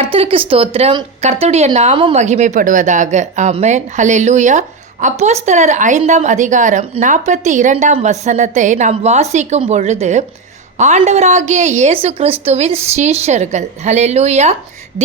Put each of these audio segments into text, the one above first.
கர்த்தருக்கு ஸ்தோத்திரம். கர்த்தருடைய நாமம் மகிமைப்படுவதாக. ஆமென். ஹல்லேலூயா. அப்போஸ்தலர் 5ஆம் அதிகாரம் 42ஆம் வசனத்தை நாம் வாசிக்கும் பொழுது, ஆண்டவராகிய இயேசு கிறிஸ்துவின் சீஷர்கள் ஹல்லேலூயா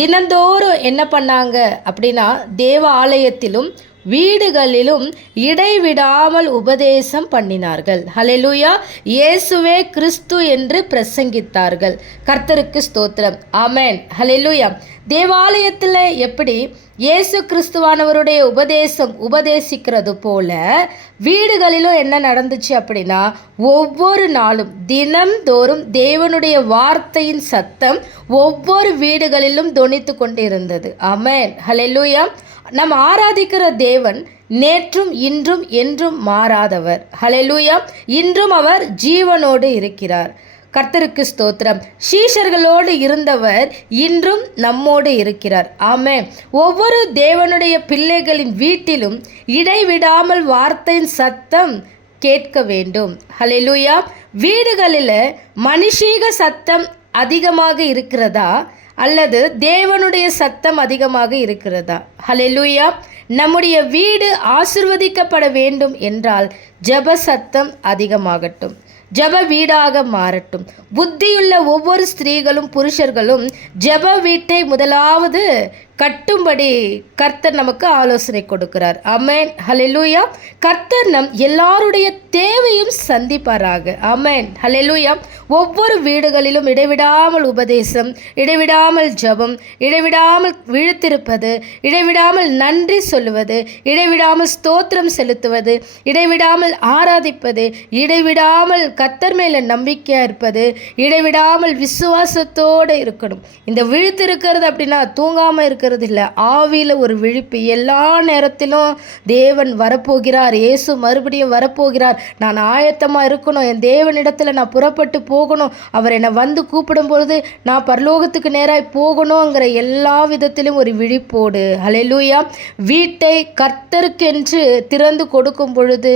தினந்தோறும் என்ன பண்ணாங்க அப்படின்னா, தேவ ஆலயத்திலும் வீடுகளிலும் இடைவிடாமல் உபதேசம் பண்ணினார்கள். ஹல்லேலூயா. இயேசுவே கிறிஸ்து என்று பிரசங்கித்தார்கள். கர்த்தருக்கு ஸ்தோத்திரம். ஆமென். ஹல்லேலூயா. தேவாலயத்தில் எப்படி இயேசு கிறிஸ்துவானவருடைய உபதேசிக்கிறது போல வீடுகளிலும் என்ன நடந்துச்சு அப்படின்னா, ஒவ்வொரு நாளும் தினம்தோறும் தேவனுடைய வார்த்தையின் சத்தம் ஒவ்வொரு வீடுகளிலும் தொனித்து கொண்டிருந்தது. ஆமென். ஹல்லேலூயா. நாம் ஆராதிக்கிற தேவன் நேற்றும் இன்றும் என்றும் மாறாதவர். ஹல்லேலூயா. இன்றும் அவர் ஜீவனோடு இருக்கிறார். கர்த்தருக்கு ஸ்தோத்திரம். சீஷர்களோடு இருந்தவர் இன்றும் நம்மோடு இருக்கிறார். ஆமென். ஒவ்வொரு தேவனுடைய பிள்ளைகளின் வீட்டிலும் இடைவிடாமல் வார்த்தையின் சத்தம் கேட்க வேண்டும். ஹல்லேலூயா. வீடுகளில் மனுஷீக சத்தம் அதிகமாக இருக்கிறதா அல்லது தேவனுடைய சத்தம் அதிகமாக இருக்கிறதா? ஹல்லேலூயா. நம்முடைய வீடு ஆசிர்வதிக்கப்பட வேண்டும் என்றால் ஜெப சத்தம் அதிகமாகட்டும், ஜெப வீடாக மாறட்டும். புத்தியுள்ள ஒவ்வொரு ஸ்திரீகளும் புருஷர்களும் ஜெப வீட்டை முதலாவது கட்டும்படி கர்த்தர் நமக்கு ஆலோசனை கொடுக்கிறார். ஆமென். ஹல்லேலூயா. கர்த்தர் நம் எல்லாருடைய தேவையும் சந்திப்பாராக. ஆமென். ஹல்லேலூயா. ஒவ்வொரு வீடுகளிலும் இடைவிடாமல் உபதேசம், இடைவிடாமல் ஜெபம், இடைவிடாமல் விழித்திருப்பது, இடைவிடாமல் நன்றி சொல்லுவது, இடைவிடாமல் ஸ்தோத்திரம் செலுத்துவது, இடைவிடாமல் ஆராதிப்பது, இடைவிடாமல் கர்த்தர் மேல நம்பிக்கையாக இருப்பது, இடைவிடாமல் விசுவாசத்தோடு இருக்கணும். இந்த விழித்திருக்கிறது அப்படின்னா தூங்காமல் இருக்கிறது இல்லை, ஆவியில் ஒரு விழிப்பு. எல்லா நேரத்திலும் தேவன் வரப்போகிறார், இயேசு மறுபடியும் வரப்போகிறார், நான் ஆயத்தமாக இருக்கணும், என் தேவனிடத்தில் நான் புறப்பட்டு போகணும், அவர் என்னை வந்து கூப்பிடும் பொழுது நான் பரலோகத்துக்கு நேராக போகணுங்கிற எல்லா விதத்திலும் ஒரு விழிப்போடு. ஹல்லேலூயா. வீட்டை கர்த்தருக்கென்று திறந்து கொடுக்கும் பொழுது,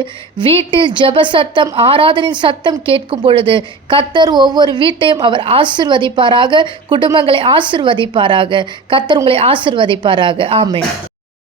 வீட்டில் ஜெப சத்தம் ஆராதனை சத்தம் கேட்கும் பொழுது கர்த்தர் ஒவ்வொரு வீட்டையும் அவர் ஆசிர்வதிப்பாராக, குடும்பங்களை ஆசிர்வதிப்பாராக. கர்த்தர் உங்களை ஆசிர்வதிப்பாராக. ஆமென்.